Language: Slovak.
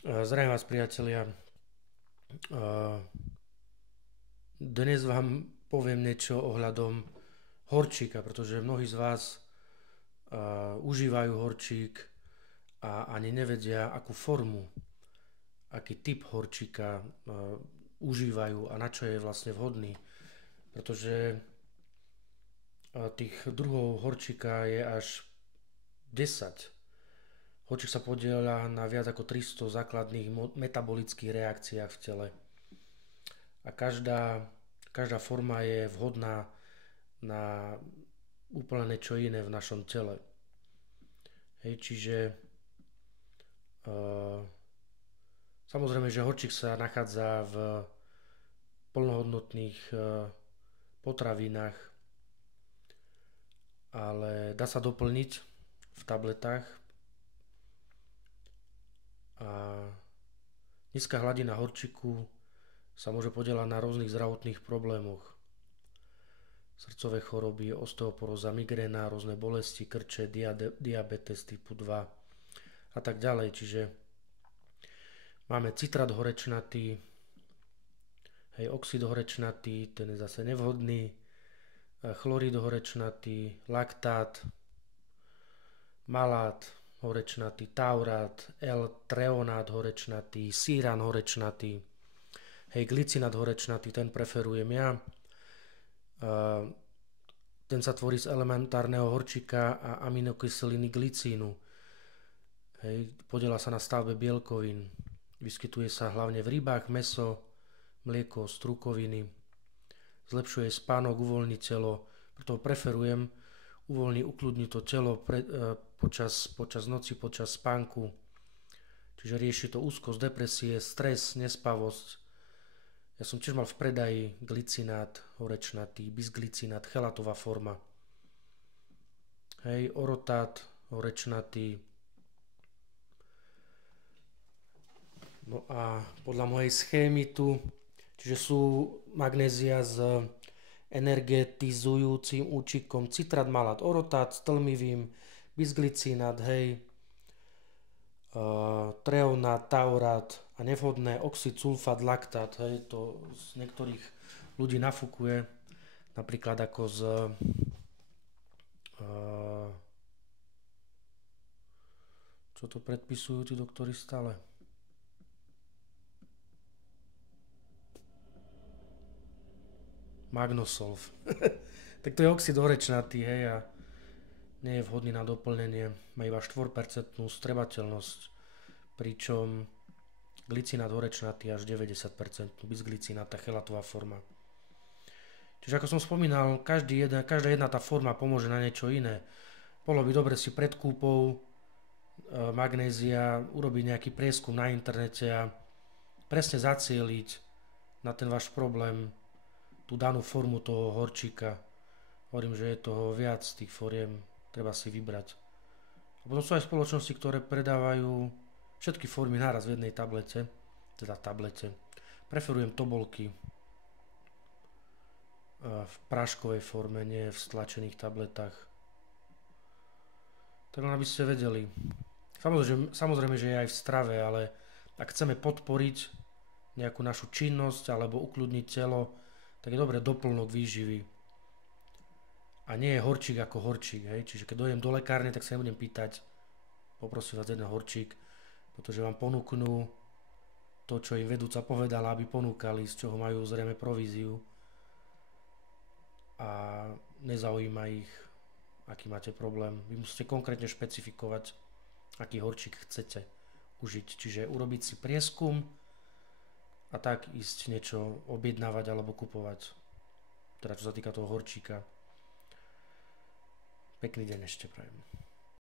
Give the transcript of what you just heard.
Zdravím vás, priatelia. Dnes vám poviem niečo ohľadom horčíka, pretože mnohí z vás užívajú horčík a ani nevedia, akú formu, aký typ horčíka užívajú a na čo je vlastne vhodný. Pretože tých druhov horčíka je až 10. Horčík sa podieľa na viac ako 300 základných metabolických reakciách v tele. A každá forma je vhodná na úplne niečo iné v našom tele. Hej, čiže samozrejme, že horčík sa nachádza v plnohodnotných potravinách, ale dá sa doplniť v tabletách a nízka hladina horčíku sa môže podieľať na rôznych zdravotných problémoch. Srdcové choroby, osteoporóza, migréna, rôzne bolesti, krče, diabetes typu 2 a tak ďalej. Čiže máme citrát horečnatý, oxid horečnatý, ten je zase nevhodný, chlorid horečnatý, laktát, malát horečnatý, taurát, L-treonát horečnatý, síran horečnatý, glicinát horečnatý, ten preferujem ja. Ten sa tvorí z elementárneho horčíka a aminokyseliny glicínu. Podieľa sa na stavbe bielkovín. Vyskytuje sa hlavne v rybách, mäso, mlieko, strukoviny. Zlepšuje spánok, uvoľní telo, preto preferujem. Ukludní to telo počas noci, počas spánku. Čiže rieši to úzkosť, depresie, stres, nespavosť. Ja som tiež mal v predaji glicinát horečnatý, bisglicinát, chelatová forma. Orotát horečnatý. No a podľa mojej schémy tu, čiže sú magnézia s energetizujúcim účinkom citrát, malát, orotát s tlmivým, bisglicinát, treonát, taurát a nevhodné oxid, sulfát, laktát. To z niektorých ľudí nafúkuje, napríklad ako z čo to predpisujú tí doktori stále? Magnosolv. Tak to je oxid horečnatý, a nie je vhodný na doplnenie. Má iba 4% strebateľnosť, pričom glicinát horečnatý až 90%, bisglicinát, tá chelatová forma. Čiže ako som spomínal, každá jedna tá forma pomôže na niečo iné. Bolo by dobre si pred kúpou magnézia urobiť nejaký prieskum na internete a presne zacieliť na ten váš problém tú danú formu toho horčíka. Hovorím, že je toho viac tých foriem, treba si vybrať. A potom sú aj spoločnosti, ktoré predávajú všetky formy naraz v jednej tablete, Preferujem tobolky v práškovej forme, nie v stlačených tabletách. Tak len aby ste vedeli. Samozrejme, že je aj v strave, ale ak chceme podporiť nejakú našu činnosť alebo ukludniť telo, tak je dobré doplnok výživy. A nie je horčík ako horčík. Čiže keď dojdem do lekárne, tak sa nebudem pýtať, poprosím vás jeden horčík, pretože vám ponúknú to, čo im vedúca povedala, aby ponúkali, z čoho majú zrejme províziu. A nezaujíma ich, aký máte problém. Vy musíte konkrétne špecifikovať, aký horčík chcete užiť. Čiže urobiť si prieskum a tak ísť niečo objednávať alebo kupovať. Teda čo sa týka toho horčíka. Pekný deň ešte prajem.